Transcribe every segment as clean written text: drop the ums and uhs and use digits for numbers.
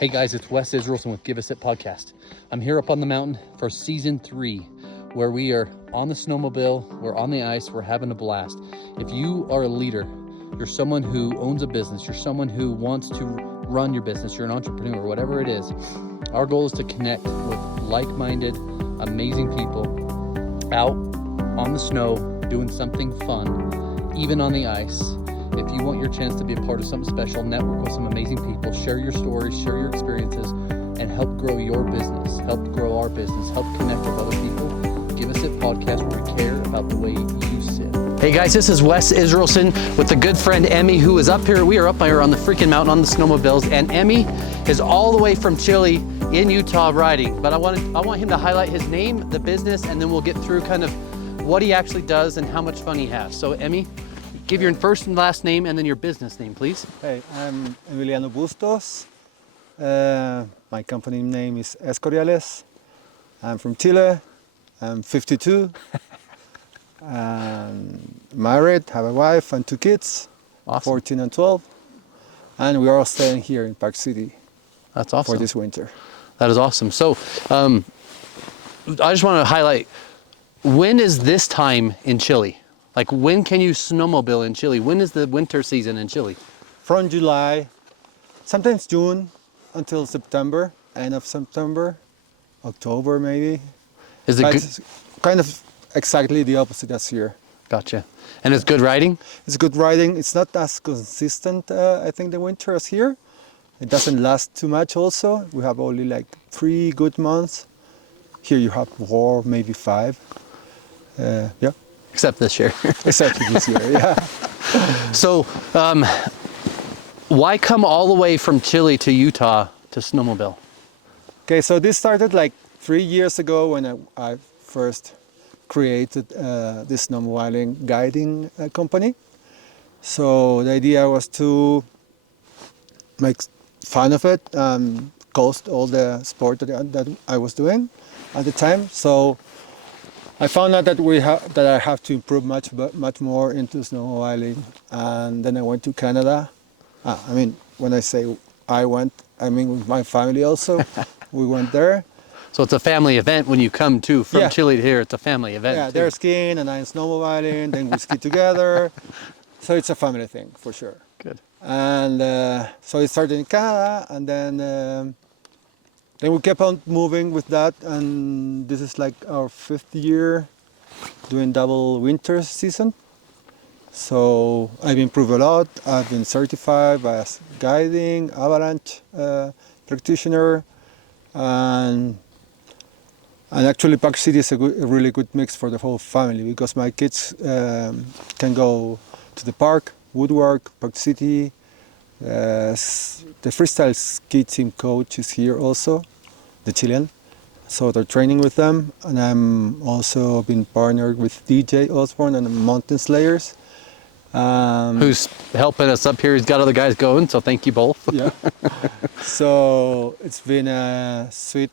Hey guys, it's Wes Israelson with Give Us It Podcast. I'm here up on the mountain for season 3, where we are on the snowmobile, we're on the ice, we're having a blast. If you are a leader, you're someone who owns a business, you're someone who wants to run your business, you're an entrepreneur, whatever it is, our goal is to connect with like-minded, amazing people out on the snow, doing something fun, even on the ice. If you want your chance to be a part of something special, network with some amazing people, share your stories, share your experiences, and help grow your business, help grow our business, help connect with other people. Give Us It Podcast, where we care about the way you sit. Hey guys, this is Wes Israelson with a good friend Emmy, who is up here. We are up here on the freaking mountain on the snowmobiles, and Emmy is all the way from Chile in Utah riding. But I want him to highlight his name, the business, and then we'll get through kind of what he actually does and how much fun he has. So Emmy, give your first and last name and then your business name, please. Hey, I'm Emiliano Bustos. My company name is Escoriales. I'm from Chile. I'm 52. Married, have a wife and 2 kids, Awesome. 14 and 12. And we are all staying here in Park City. That's awesome. For this winter. That is awesome. So I just want to highlight, when is this time in Chile? Like, when can you snowmobile in Chile? When is the winter season in Chile? From July, sometimes June, until September, end of September, October maybe. Is it But good? it's kind of exactly the opposite as here. Gotcha. And it's good riding? It's good riding. It's not as consistent, I think, the winter as here. It doesn't last too much also. We have only like 3 good months. Here you have 4, maybe 5. Yeah. Except this year. Except this year, yeah. So, why come all the way from Chile to Utah to snowmobile? Okay, so this started like 3 years ago when I first created this snowmobiling guiding company. So the idea was to make fun of it, coast all the sport that I was doing at the time. So I found out that I have to improve much more into snowmobiling, and then I went to Canada. I mean, when I say I went, I mean with my family also. We went there. So it's a family event when you come to from Yeah. Chile to here. It's a family event. Yeah, too. they're skiing and I'm snowmobiling. Then we ski together. So it's a family thing for sure. Good. And so it started in Canada, and then we kept on moving with that, and this is like our 5th year doing double winter season. So I've improved a lot. I've been certified as guiding, avalanche practitioner, and actually Park City is a really good mix for the whole family, because my kids can go to the park, Woodwork, Park City. The freestyle ski team coach is here also, the Chilean. So they're training with them, and I'm also been partnered with DJ Osborne and Mountain Slayers. Who's helping us up here? He's got other guys going, so thank you both. Yeah. So it's been a sweet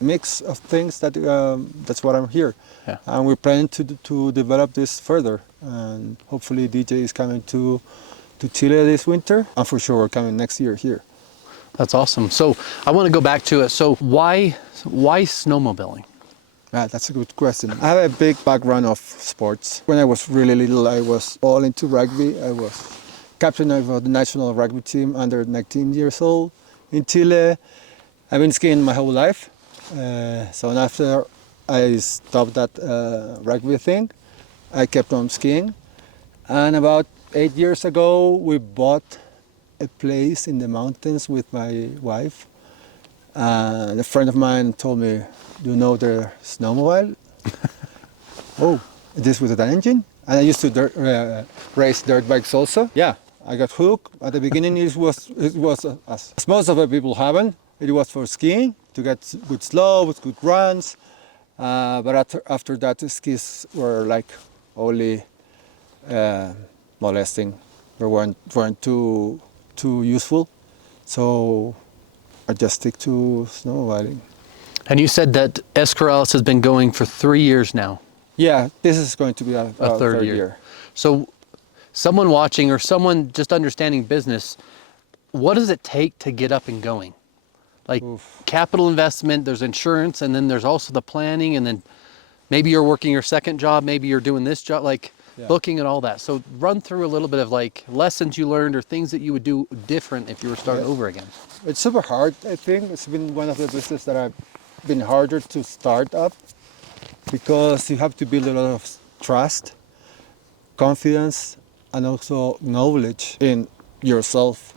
mix of things that's what I'm here. Yeah. And we're planning to develop this further, and hopefully DJ is coming to Chile this winter, and for sure we're coming next year here. That's awesome. So I want to go back to it. So why snowmobiling? That's a good question. I have a big background of sports. When I was really little, I was all into rugby. I was captain of the national rugby team under 19 years old in Chile. I've been skiing my whole life. So after I stopped that rugby thing, I kept on skiing. And about 8 years ago, we bought a place in the mountains with my wife. And a friend of mine told me, "Do you know the snowmobile?" Oh, this with an engine? And I used to race dirt bikes also. Yeah, I got hooked. At the beginning, it was as most of the people haven't. It was for skiing, to get good slopes, good runs. But after that, the skis were like only molesting. They weren't too useful. So I just stick to snowmobiling. And you said that Escoriales has been going for 3 years now. Yeah, this is going to be a third year. So someone watching or someone just understanding business, what does it take to get up and going? Like capital investment, there's insurance, and then there's also the planning, and then maybe you're working your second job, maybe you're doing this job, like booking and all that. So run through a little bit of like lessons you learned or things that you would do different if you were starting over again. It's super hard, I think. It's been one of the businesses that I've been harder to start up because you have to build a lot of trust, confidence, and also knowledge in yourself,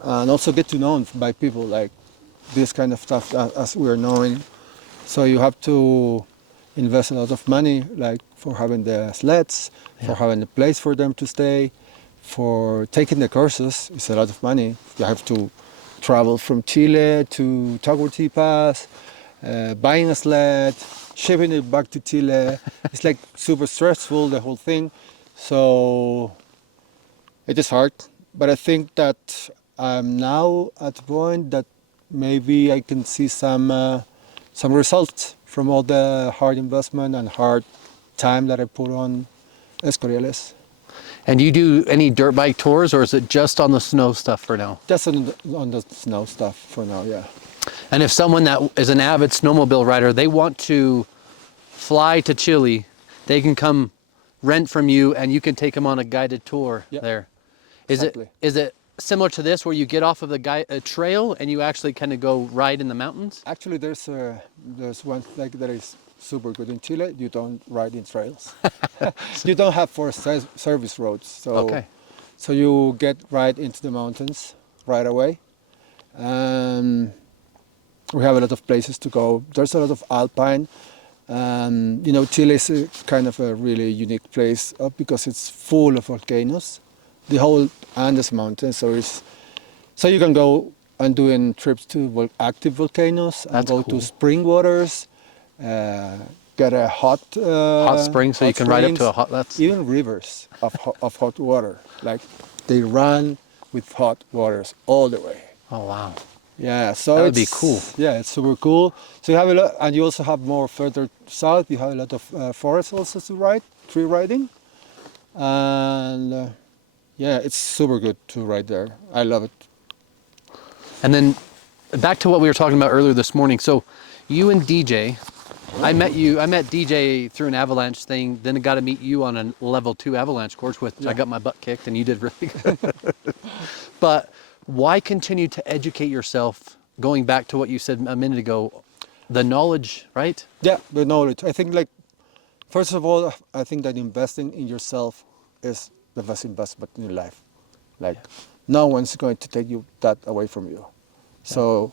and also get to know by people like this kind of stuff as we're knowing. So you have to invest a lot of money, like for having the sleds, for having a place for them to stay, for taking the courses. It's a lot of money. You have to travel from Chile to Pass, buying a sled, shipping it back to Chile. It's like super stressful, the whole thing. So it is hard, but I think that I'm now at the point that maybe I can see some results from all the hard investment and hard time that I put on Escoriales. And do you do any dirt bike tours, or is it just on the snow stuff for now? Just on the snow stuff for now, yeah. And if someone that is an avid snowmobile rider, they want to fly to Chile, they can come rent from you and you can take them on a guided tour there. Exactly. Is it similar to this where you get off of a trail and you actually kind of go ride in the mountains? Actually, there's one like that is super good in Chile. You don't ride in trails. You don't have forest service roads. So you get right into the mountains right away. We have a lot of places to go. There's a lot of alpine. Chile is kind of a really unique place because it's full of volcanoes. The whole Andes Mountains. So you can go and doing trips to active volcanoes and go to spring waters, get a hot spring, so you can ride up to a hot. Even rivers of hot water, like they run with hot waters all the way. Oh wow! Yeah, so that would be cool. Yeah, it's super cool. So you have a lot, and you also have more further south. You have a lot of forests also to ride, tree riding, and. Yeah, it's super good to ride there. I love it. And then back to what we were talking about earlier this morning. So you and DJ, I met DJ through an avalanche thing, then I got to meet you on a level 2 avalanche course, which I got my butt kicked and you did really good. But why continue to educate yourself, going back to what you said a minute ago, the knowledge, right? Yeah, the knowledge. I think first of all, I think that investing in yourself is the best investment in your life. No one's going to take that away from you. So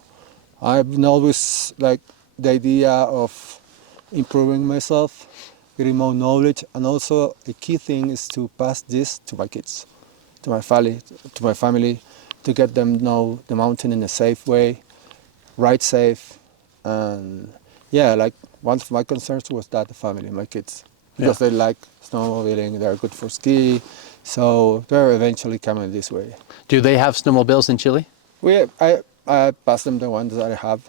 I've always the idea of improving myself, getting more knowledge, and also a key thing is to pass this to my kids, to my family, to get them know the mountain in a safe way, ride safe, and one of my concerns was that the family, my kids, because they like snowmobiling, they're good for ski. So they're eventually coming this way. Do they have snowmobiles in Chile? I pass them the ones that I have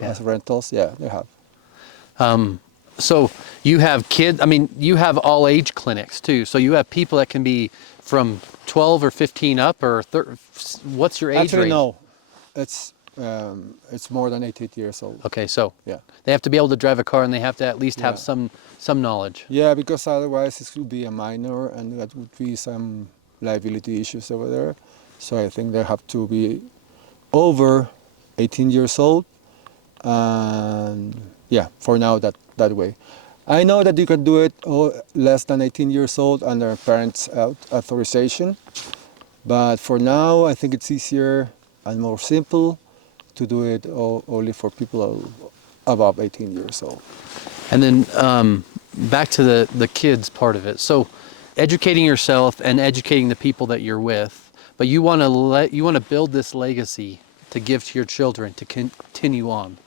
as rentals. Yeah, they have. So you have kids, you have all age clinics too. So you have people that can be from 12 or 15 up or what's your age range? Actually, no. It's more than 18 years old. Okay, so they have to be able to drive a car and they have to at least have some knowledge. Yeah, because otherwise it would be a minor and that would be some liability issues over there. So I think they have to be over 18 years old. And for now that way. I know that you can do it less than 18 years old under parents' authorization. But for now, I think it's easier and more simple to do it only for people above 18 years old. And then back to the kids part of it. So educating yourself and educating the people that you're with, but you want to build this legacy to give to your children to continue on,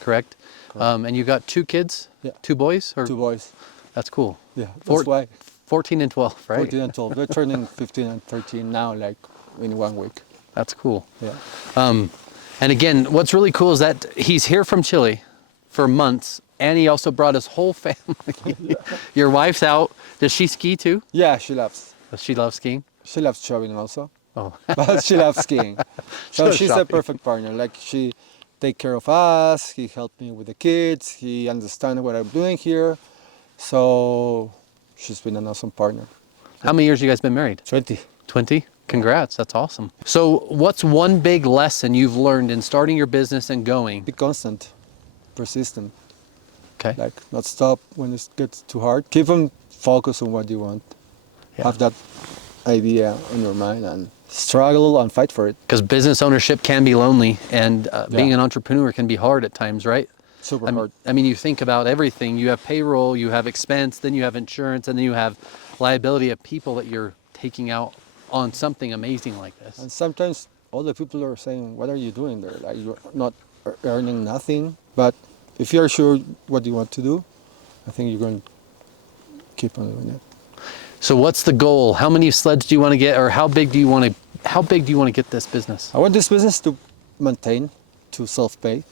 correct? And you got 2 kids, 2 boys? Or? 2 boys. That's cool. Yeah, that's why. 14 and 12, right? 14 and 12. They're turning 15 and 13 now, in 1 week. That's cool. Yeah. And again, what's really cool is that he's here from Chile for months, and he also brought his whole family. Your wife's out. Does she ski too? Yeah, she loves. Does she love skiing? She loves traveling also. Oh. But she loves skiing. So Just she's a shopping. perfect partner. Like she take care of us. He helped me with the kids. He understands what I'm doing here. So she's been an awesome partner. How many years you guys been married? 20. 20? Congrats, that's awesome. So what's one big lesson you've learned in starting your business and going? Be constant, persistent. Okay. Like not stop when it gets too hard. Keep on focus on what you want. Yeah. Have that idea in your mind and struggle and fight for it. Because business ownership can be lonely, and being Yeah. an entrepreneur can be hard at times, right? Super I mean, hard. I mean, you think about everything. You have payroll, you have expense, then you have insurance, and then you have liability of people that you're taking out on something amazing like this. And sometimes all the people are saying, "What are you doing there? Like you're not earning nothing." But if you're sure what you want to do, I think you're going to keep on doing it. So what's the goal? How many sleds do you want to get, or how big do you want to get this business? I want this business to maintain, to self-pay.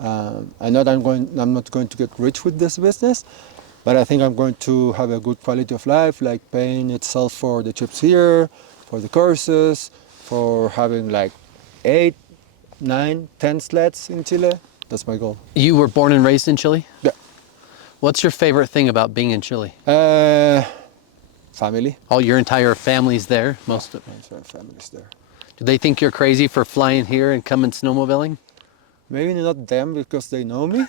I know that I'm not going to get rich with this business, but I think I'm going to have a good quality of life, like paying itself for the trips here, for the courses, for having like 8, 9, 10 sleds in Chile. That's my goal. You were born and raised in Chile? Yeah. What's your favorite thing about being in Chile? Family. All your entire family's there, most of My family's there. Do they think you're crazy for flying here and coming snowmobiling? Maybe not them because they know me,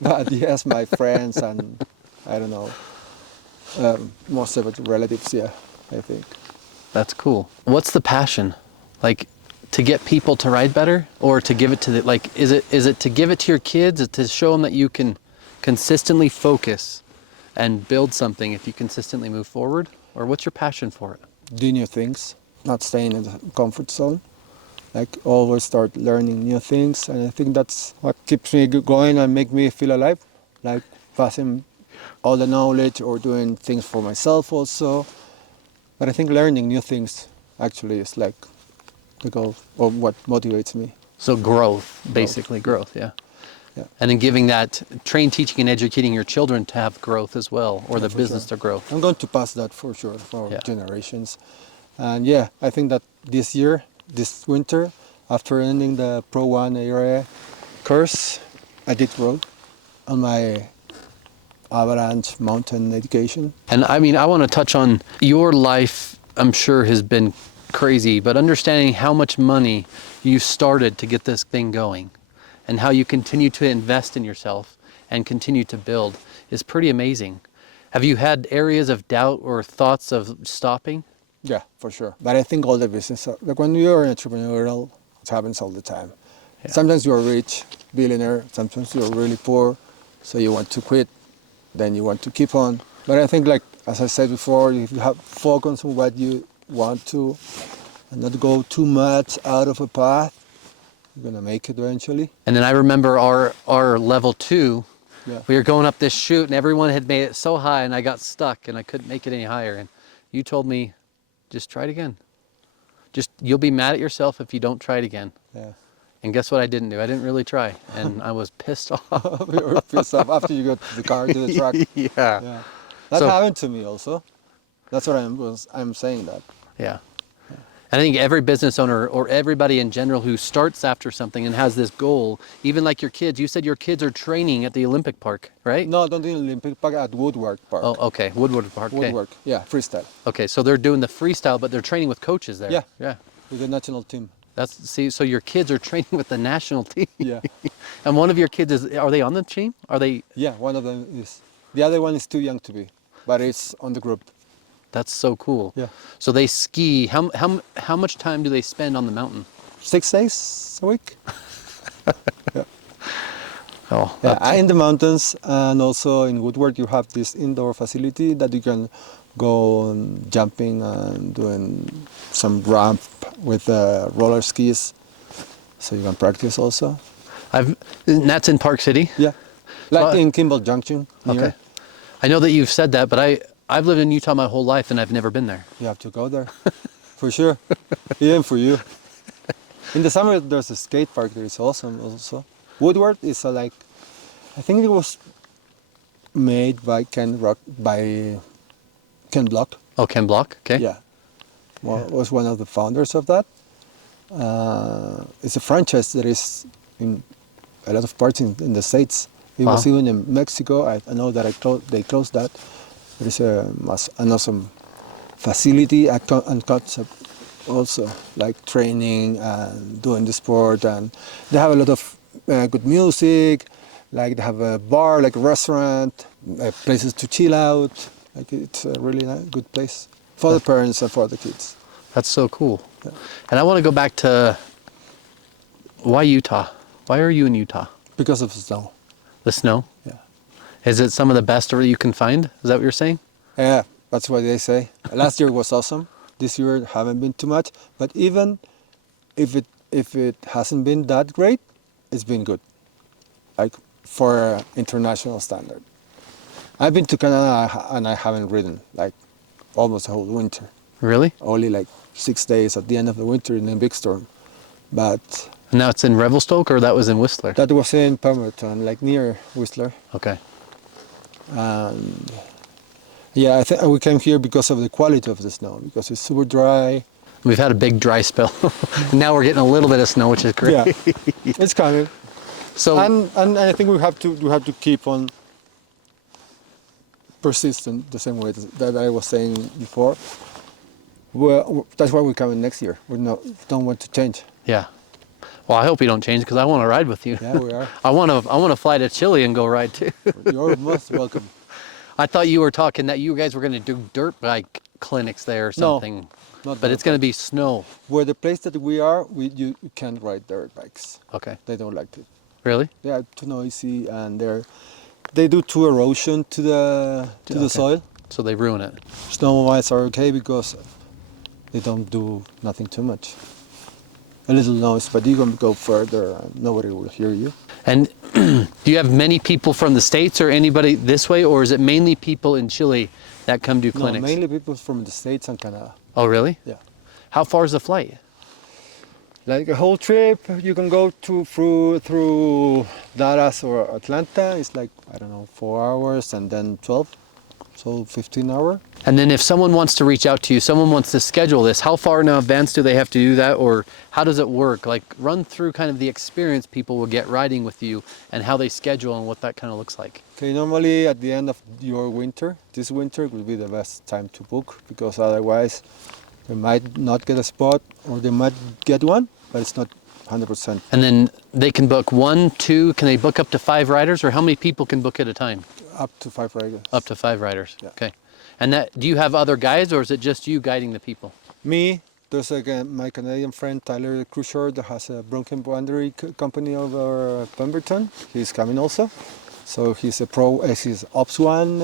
but yes, my friends and I don't know, most of it relatives. Yeah, I think. That's cool. What's the passion? Like to get people to ride better, or to give it to the, like, is it to give it to your kids, or to show them that you can consistently focus and build something if you consistently move forward? Or what's your passion for it? Do new things, not staying in the comfort zone. Like always start learning new things, and I think that's what keeps me going and make me feel alive. Like passing all the knowledge or doing things for myself also. But I think learning new things actually is like the goal of what motivates me. So growth, basically growth, yeah. Yeah. And then giving that, teaching and educating your children to have growth as well, or the for business sure. to grow. I'm going to pass that for sure for Yeah. generations. And yeah, I think that this year, this winter, after ending the Pro 1 area course, I did road on my avalanche mountain education. And I mean, I want to touch on your life, I'm sure has been crazy, but understanding how much money you started to get this thing going and how you continue to invest in yourself and continue to build is pretty amazing. Have you had areas of doubt or thoughts of stopping? Yeah, for sure. But I think all the business, like when you're entrepreneurial, it happens all the time. Yeah. Sometimes you're rich, billionaire, sometimes you're really poor, so you want to quit, then you want to keep on. But I think, like, as I said before, if you have focus on what you want to and not go too much out of a path, you're gonna make it eventually. And then I remember our level 2, Yeah. we were going up this chute and everyone had made it so high and I got stuck and I couldn't make it any higher. And you told me, just try it again. You'll be mad at yourself if you don't try it again. Yeah. And guess what I didn't do? I didn't really try. And I was pissed off. You were pissed off after you got to the car, to the truck. Yeah. Yeah. That So- happened to me also. That's what I'm saying that. Yeah. And I think every business owner or everybody in general who starts after something and has this goal, even like your kids, you said your kids are training at the Olympic Park, right? No, don't do Olympic Park, at Woodward Park. Oh, okay. Woodward Park. Okay. Woodwork, yeah, freestyle. Okay, so they're doing the freestyle, but they're training with coaches there. Yeah. Yeah. With the national team. So your kids are training with the national team. Yeah. And one of your kids are they on the team? Are they? Yeah, one of them is. The other one is too young to be, but it's on the group. That's so cool. Yeah. So they ski. How much time do they spend on the mountain? 6 days a week. Oh, Yeah, in the mountains, and also in Woodward you have this indoor facility that you can go jumping and doing some ramp with roller skis, so you can practice also. and that's in Park City. Yeah, like So- in Kimball Junction. Near. Okay. I know that you've said that, but I've lived in Utah my whole life and I've never been there. You have to go there, for sure, even for you. In the summer there's a skate park there, it's awesome also. Woodward is I think it was made by Ken Block. Oh, Ken Block. Okay. Yeah, was one of the founders of that. It's a franchise that is in a lot of parts in the States. It was Wow. even in Mexico. I know that they closed that. There is an awesome facility and concept also, like training and doing the sport. And they have a lot of good music, like they have a bar, like a restaurant, places to chill out. Like it's a really good place for the parents and for the kids. That's so cool. And I want to go back to why Utah? Why are you in Utah? Because of the snow. The snow? Yeah. Is it some of the best you can find? Is that what you're saying? Yeah, that's what they say. Last year was awesome. This year haven't been too much, but even if it hasn't been that great, it's been good. Like for international standard. I've been to Canada and I haven't ridden like almost the whole winter. Really? Only like 6 days at the end of the winter in a big storm. But And now it's in Revelstoke, or that was in Whistler? that was in Palmerton, like near Whistler. Okay. And yeah, I think we came here because of the quality of the snow, because it's super dry. We've had a big dry spell. Now we're getting a little bit of snow, which is great. Yeah, it's coming. So And I think we have to keep on persistent the same way that I was saying before. Well, that's why we're coming next year. Don't want to change. yeah. Well, I hope you don't change, because I want to ride with you. Yeah, we are. I want to fly to Chile and go ride too. You're most welcome. I thought you were talking that you guys were going to do dirt bike clinics there or something. Not But it's going to be snow. Where the place that we are, you can't ride dirt bikes. Okay. They don't like it. Really? They are too noisy and they do too erosion to the Okay. soil. So they ruin it. Snowmobiles are okay because they don't do nothing too much. A little noise, but you can go further and nobody will hear you. And do you have many people from the States or anybody this way, or is it mainly people in Chile that come do clinics? No, mainly people from the States and Canada. Oh, really? Yeah. How far is the flight? Like a whole trip, you can go through Dallas or Atlanta. It's like, I don't know, 4 hours and then 12, so 15 hours. And then if someone wants to reach out to you, someone wants to schedule this, how far in advance do they have to do that, or how does it work? Like, run through kind of the experience people will get riding with you and how they schedule and what that kind of looks like. Okay, normally at the end of your winter, this winter will be the best time to book, because otherwise they might not get a spot or they might get one, but it's not 100%. And then they can book 1, 2, can they book up to 5 riders, or how many people can book at a time? Up to 5 riders. Up to 5 riders. Yeah. Okay. And that, do you have other guides, or is it just you guiding the people? Me, there's my Canadian friend Tyler Crusher that has a broken boundary company over Pemberton. He's coming also. So he's a he's Ops One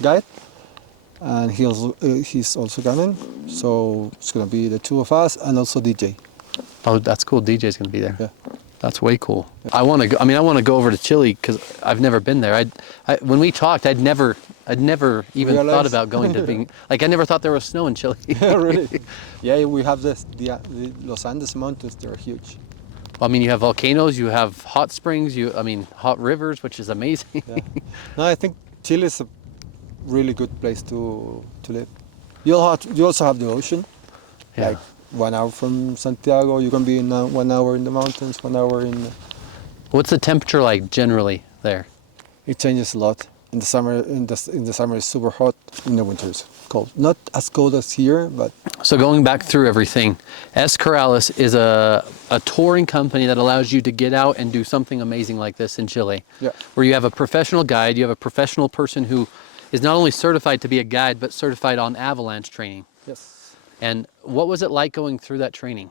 guide, and he's also coming. So it's gonna be the two of us and also DJ. Oh, that's cool. DJ's gonna be there. Yeah. That's way cool. I want to go. I mean, I want to go over to Chile because I've never been there. When we talked, I'd never even thought about going to being like. I never thought there was snow in Chile. Yeah, really. Yeah, we have the Los Andes mountains. They're huge. I mean, you have volcanoes, you have hot springs, hot rivers, which is amazing. Yeah. No, I think Chile is a really good place to live. You also have the ocean. Yeah. Like 1 hour from Santiago, you can be in 1 hour in the mountains, 1 hour in. What's the temperature like generally there? It changes a lot. In the summer, in the summer it's super hot. In the winter it's cold. Not as cold as here, but. So going back through everything, Escoriales is a touring company that allows you to get out and do something amazing like this in Chile. Yeah. Where you have a professional guide, you have a professional person who is not only certified to be a guide, but certified on avalanche training. Yes. And what was it like going through that training?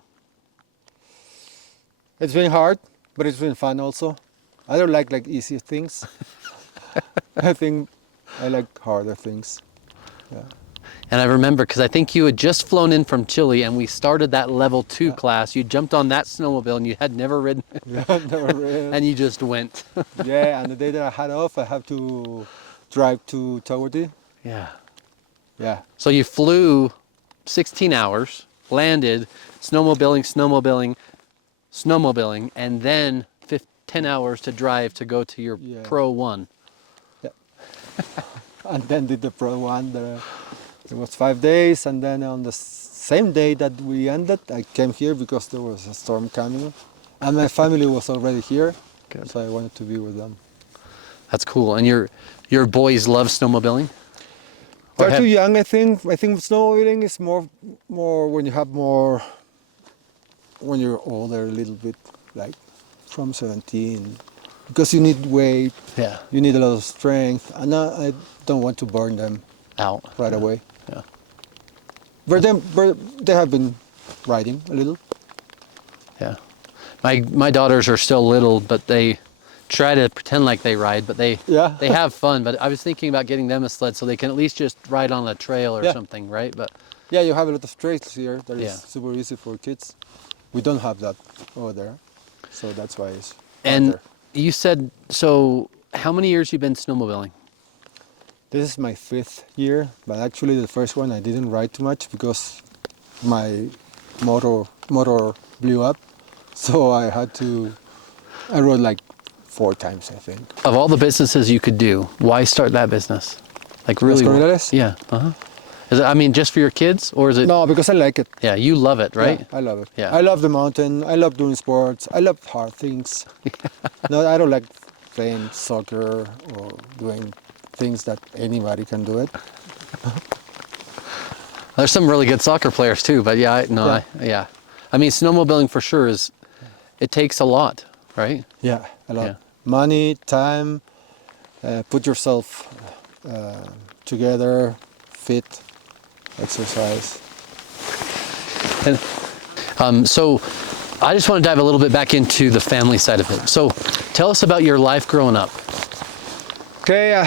It's been hard, but it's been fun also. I don't like easy things. I think I like harder things. Yeah. And I remember, because I think you had just flown in from Chile and we started that level 2 class. You jumped on that snowmobile and you had never ridden. Yeah, never ridden. And you just went. Yeah, and the day that I had off, I have to drive to Tahuati. Yeah. Yeah. So you flew 16 hours, landed, snowmobiling, and then 10 hours to drive to go to your Pro 1. Yeah. And then did the Pro 1. It was 5 days, and then on the same day that we ended, I came here because there was a storm coming, and my family was already here, Good. so I wanted to be with them. That's cool. And your boys love snowmobiling? They're too young, I think. I think snowmobiling is more when you have more, when you're older, a little bit, like from 17, because you need weight, Yeah. you need a lot of strength, and I don't want to burn them Out. right away. Yeah. But they have been riding a little. Yeah. My daughters are still little, but they try to pretend like they ride, but they Yeah. they have fun. But I was thinking about getting them a sled so they can at least just ride on a trail or Yeah. something, right? But Yeah, you have a lot of trails here that is Yeah. super easy for kids. We don't have that over there, so that's why it's and harder. you said, so how many years you been snowmobiling? This is my 5th year, but actually the first one I didn't ride too much because my motor blew up, so I rode like 4 times, I think. Of all the businesses you could do, why start that business? Like really? Escoriales? Yeah. Is it, I mean, just for your kids, or is it? No, because I like it. Yeah, you love it, right? Yeah, I love it. Yeah. I love the mountain. I love doing sports. I love hard things. No, I don't like playing soccer or doing things that anybody can do it. There's some really good soccer players too, but yeah, yeah. I mean, snowmobiling for sure it takes a lot, right? Yeah, a lot. Yeah. Money, time, put yourself together, fit, exercise. And so I just want to dive a little bit back into the family side of it. So tell us about your life growing up. Okay, I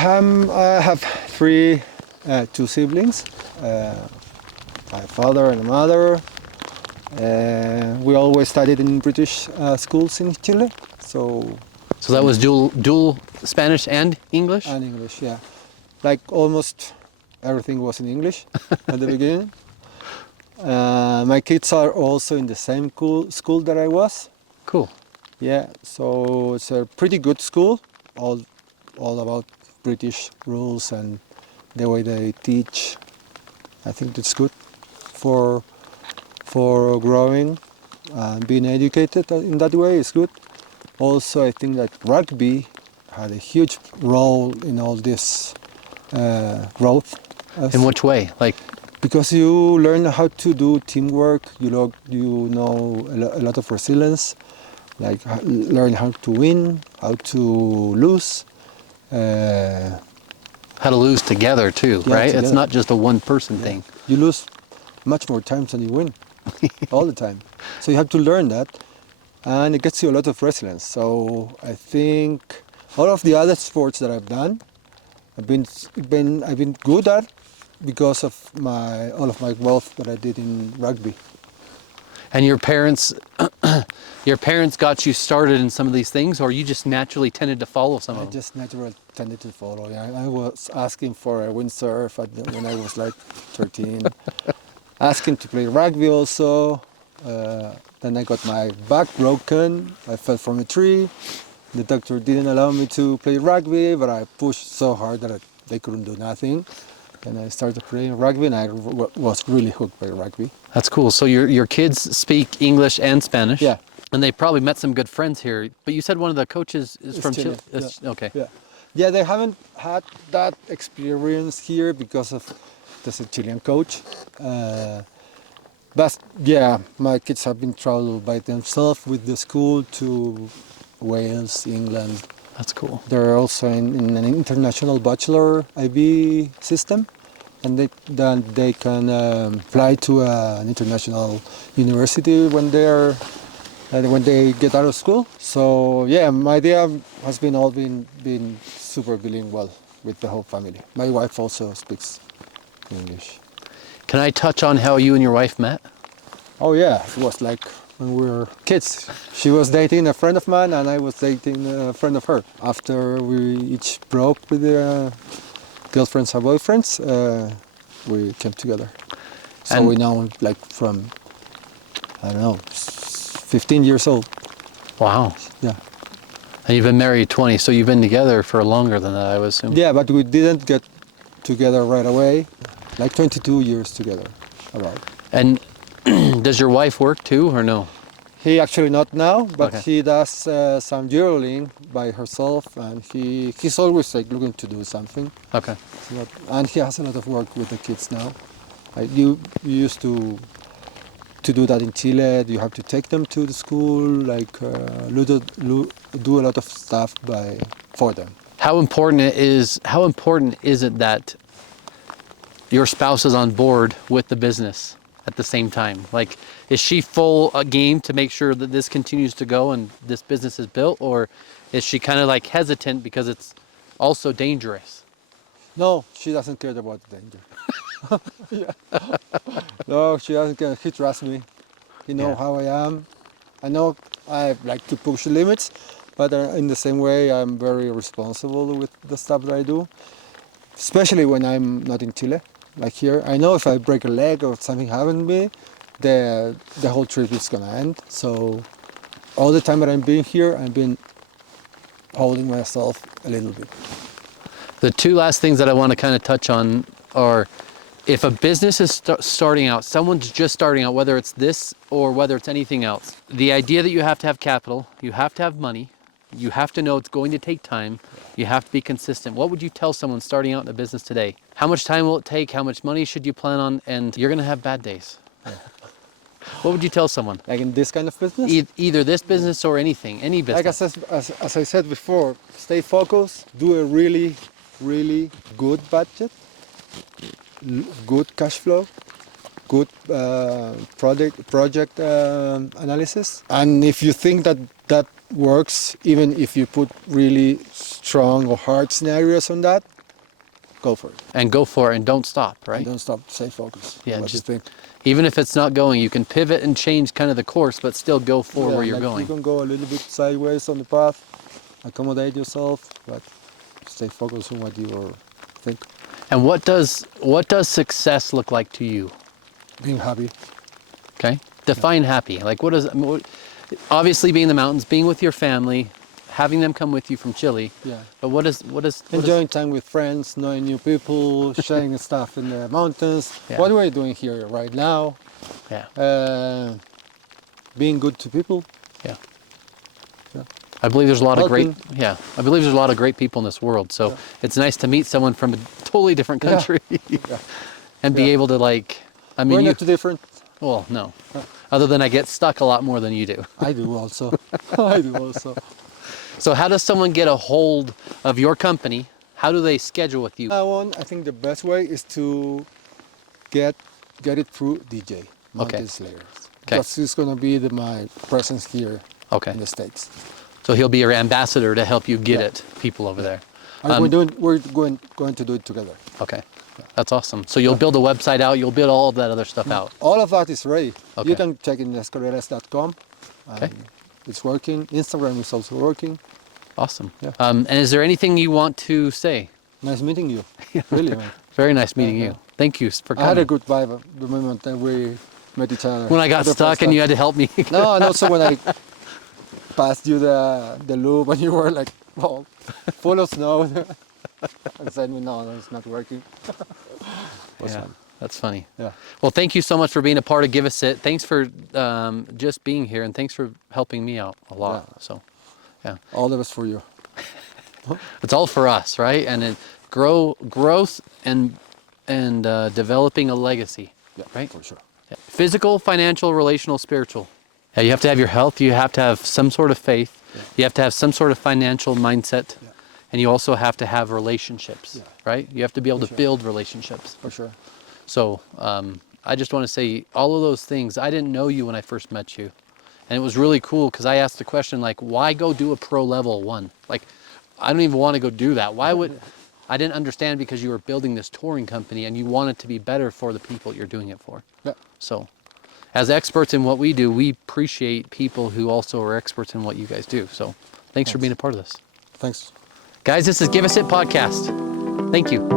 have 2 siblings, my father and mother. We always studied in British schools in Chile, so that was dual Spanish and English? and English, yeah. Like almost everything was in English at the beginning. My kids are also in the same school that I was. Cool. Yeah, so it's a pretty good school, all about British rules and the way they teach. I think that's good for growing and being educated in that way is good. Also, I think that rugby had a huge role in all this growth. In which way? Like, Because you learn how to do teamwork, you know a lot of resilience, like learn how to win, how to lose. how to lose together too, Yeah, right? It's together. not just a one-person thing. You lose much more times than you win, all the time. So you have to learn that, and it gets you a lot of resilience. So I think all of the other sports that I've done, I've been good at because of all of my growth that I did in rugby. And your parents got you started in some of these things, or you just naturally tended to follow some I of them? just naturally tended to follow. Yeah, I was asking for a windsurf when I was like 13, asking to play rugby also. Then I got my back broken. I fell from a tree. The doctor didn't allow me to play rugby, but I pushed so hard that they couldn't do nothing. And I started playing rugby, and I was really hooked by rugby. That's cool. So your kids speak English and Spanish? Yeah. And they probably met some good friends here. But you said one of the coaches is It's from Chile? Chile, Okay. Yeah, yeah. They haven't had that experience here because of there's a Chilean coach. But yeah, my kids have been traveled by themselves with the school to Wales, England. That's cool. They're also in an international bachelor IB system, and then they can fly to an international university when they get out of school. So yeah, my idea has been super bilingual with the whole family. My wife also speaks English. Can I touch on how you and your wife met? Oh yeah, it was like when we were kids. She was dating a friend of mine and I was dating a friend of her. After we each broke with their girlfriends or boyfriends, we came together. So And- we know like from, I don't know, 15 years old. Wow. Yeah. And you've been married 20, so you've been together for longer than that, I would assume. Yeah, but we didn't get together right away. Like 22 years together, about. And And does your wife work too, or no? He actually not now, but Okay. he does some journaling by herself, and he's always like looking to do something. Okay. And he has a lot of work with the kids now. You used to do that in Chile. You have to take them to the school, like do a lot of stuff for them. How important is it that your spouse is on board with the business at the same time? Like, is she full game to make sure that this continues to go and this business is built, or is she kind of like hesitant because it's also dangerous? No, she doesn't care about the danger. Yeah. No, she doesn't care. He trusts me. He knows how I am. I know I like to push the limits, but in the same way, I'm very responsible with the stuff that I do, especially when I'm not in Chile. Like here, I know if I break a leg or something happened to me, the whole trip is gonna end. So all the time that I'm being here, I've been holding myself a little bit. The two last things that I want to kind of touch on are, if a business is starting out, someone's just starting out, whether it's this or whether it's anything else, the idea that you have to have capital, you have to have money, you have to know it's going to take time, you have to be consistent. What would you tell someone starting out in a business today? How much time will it take? How much money should you plan on? And you're going to have bad days. Yeah. What would you tell someone? Like in this kind of business? Either this business or anything, any business. Like as I said before, stay focused, do a really, really good budget, good cash flow, good project analysis. And if you think that works, even if you put really strong or hard scenarios on that, go for it. And go for it and don't stop, right? And don't stop, stay focused. Yeah, just think. Even if it's not going, you can pivot and change kind of the course, but still go for where you're going. You can go a little bit sideways on the path, accommodate yourself, but stay focused on what you think. And what does success look like to you? Being happy. Okay. Define happy. Like, obviously being in the mountains, being with your family, having them come with you from Chile. Yeah. But what is enjoying time with friends, knowing new people, sharing stuff in the mountains. Yeah. What we're doing here right now. Yeah. Being good to people. Yeah. Yeah. I believe there's a lot Helping. I believe there's a lot of great people in this world. So it's nice to meet someone from a totally different country and be able to We're not too different. Well, no. Other than I get stuck a lot more than you do. I do also. I do also. So how does someone get a hold of your company? How do they schedule with you? I think the best way is to get it through DJ, Mountain Slayers. Okay. Because it's going to be my presence here in the States. So he'll be your ambassador to help you get it, people over there. We're going to do it together. Okay. That's awesome. So you'll build a website out, you'll build all of that other stuff out. All of that is ready. Okay. You can check in escoriales.com. Okay. It's working. Instagram is also working. Awesome. Yeah. And is there anything you want to say? Nice meeting you. Really, man. Very nice meeting you. Thank you for coming. I had a good vibe the moment that we met each other. When I got stuck and you had to help me. No, and also when I passed you the loop and you were like, well, full of snow. And said, no, it's not working. Fun. That's funny. Yeah. Well, thank you so much for being a part of Give Us It. Thanks for just being here, and thanks for helping me out a lot. Yeah. So, yeah. All the best for you. It's all for us, right? And then growth and developing a legacy, right? For sure. Yeah. Physical, financial, relational, spiritual. Yeah, you have to have your health. You have to have some sort of faith. Yeah. You have to have some sort of financial mindset. Yeah. And you also have to have relationships, right? You have to be able to build relationships. For sure. So I just want to say all of those things. I didn't know you when I first met you. And it was really cool because I asked the question, like, why go do a pro level one? Like, I don't even want to go do that. Why would... I didn't understand because you were building this touring company and you want it to be better for the people you're doing it for. Yeah. So as experts in what we do, we appreciate people who also are experts in what you guys do. So thanks for being a part of this. Thanks. Guys, this is Give Us It Podcast. Thank you.